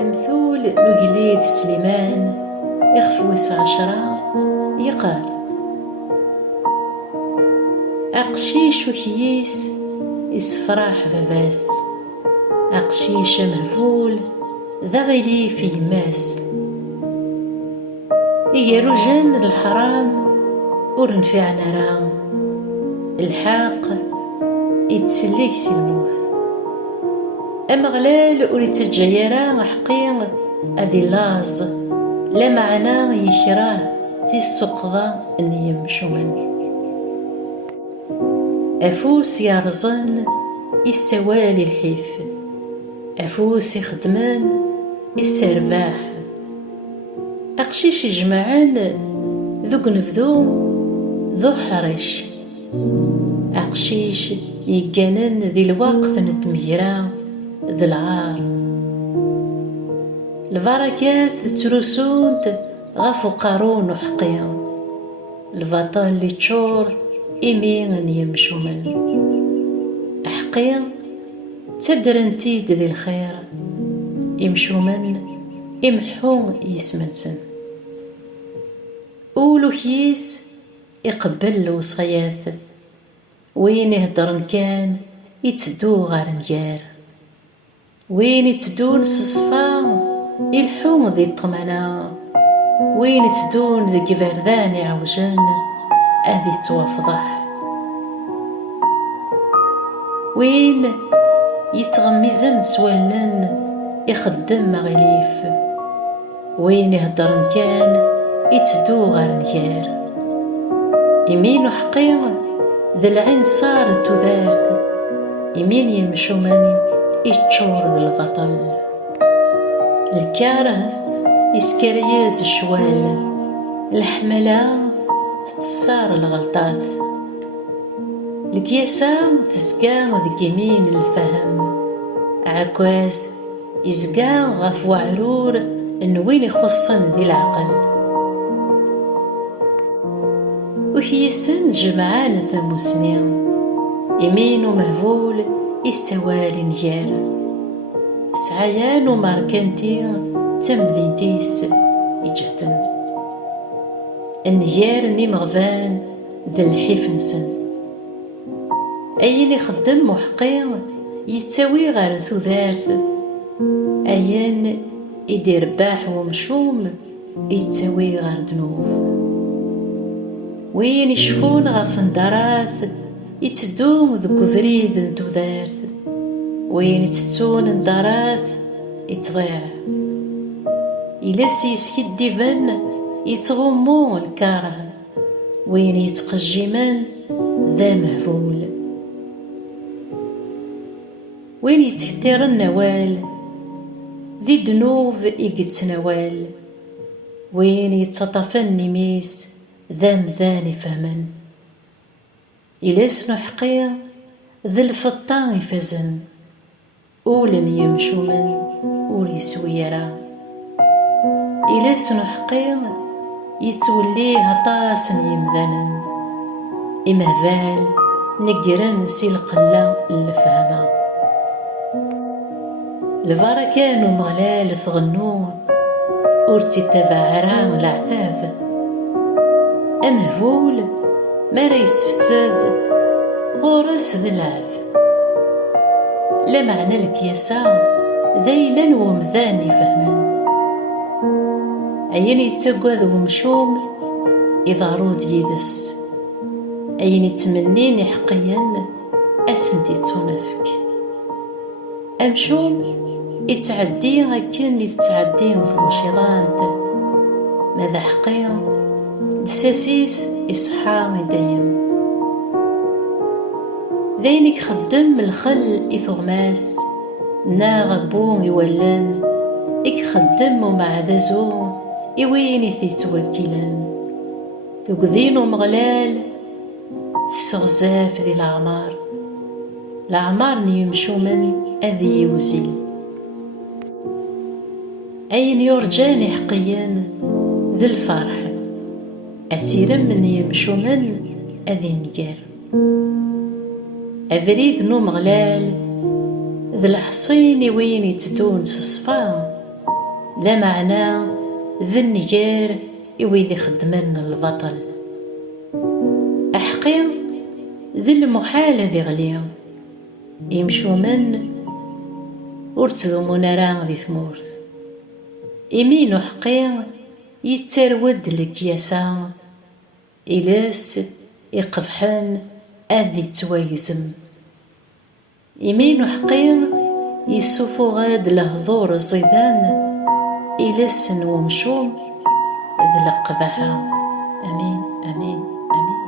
المثول نجليد سليمان إخفوس 10 يقال: أقشيش وكييس يسفراح باباس، أقشيش مهفول ذا غيلي في ماس، يروجن الحرام ورنفعنا رام، الحاق يتسليك سي الموت، أمغلال وريتجايرا حقير أذي لاز لا معنى يكراه في السقضة أن يمشون، أفوس يرزن يسوالي الحيف، أفوس يخدمان يسرباح، أقشيش يجمعان ذوك نفذو ذو حريش، أقشيش يقانن ذي الوقت نتميرا ذي العار، البركات تروسونت غفو قارون وحقيا، البطل اللي تشور إمين يمشو من أحقيا تدرنتيد ذي الخير، يمشو من يمحو يسمنسن، أولو كيس يقبل الوصيات، وين يهدرن كان يتدو غار نجار، وين يتدون سصفا يلحون ذي الطمنة، وين يتدون ذي قبردان يعوجن أذي توافضح، وين يتغمزن سوالن يخدم مغليف، وين يهدرن كان يتدو غار نجار، يمين حقير ذا العين صارت تذارت، يمين يمشو من يتشور ذا البطل، الكاره يسكريد الشوال، الحملة تتصار الغلطات، الكياسة تسقى ذك يمين الفهم، عكواز يسقى غف وعرور ان وين يخصن ذي العقل، وكيسن جمعان ثموسنين، يمين ومهفول يسوالي نجار، سعيان وماركنتي تمذينتيس يجهدن، النجار نمغفان ذا الحفنسن، أين يخدم وحقير يتساوي غير ثوذارث، أين يدير باح ومشوم يتساوي غير دنوب، وين يشفون غف ندراث يتدوم ذكو فريد ندوذارث، وين يتتون ندراث يتضيع، إلاس يسكدفن يتغمو الكاره، وين يتقجمن ذا مهفول، وين يتكتر النوال ذي دنوب يقتنوال، وين يتطفن نميس ذا مذان فهمن، إلاس نحقير ذا الفطان يفزن، أولن يمشو من وريسويرا، إلاس نحقير يتوليه عطاس يمذنن، إمهبال نقرن سي القلة الفهمة، البركان ومغلال ثغنون ورتي تبعران العذاب، أمهفول ما ريس فساد غورس ذي العاف، لا معنى الكياسة ذيلا ومذان يفهمن، أين يتقوذ ومشوم يضارود يدس، أين يتمنين حقيا أسندي تونفك، أمشوم يتعدي غكن يتعدين في الوشيضانت، ماذا حقيا دساسيس يصحى مدين، ذينك خدم الخل يثغماس، نا غبو يولان يخدم ومع ذازو يوين يتوكلان، ذوك ذينو مغلال تسغزاف ذي الأعمار، الأعمار يمشو من أذي يوزيل، أين يرجاني حقيا ذي الفرح، أسيرا من يمشو من أذي نقار، أبريد نو مغلال ذي الحصين وين يتدون صصفا، لا معنى ذي النيار إويذي خدمن البطل. أحقي ذي المحال ذي غلي يمشو من ورتذمون راه ذي ثمورث. إمين حقي يترود الكياسة إلاس يقفحن أذي تويزم. إمين حقي يسوفو غاد لهضور الزيدان إلاس ومشوم ذي القبحة. أمين أمين أمين.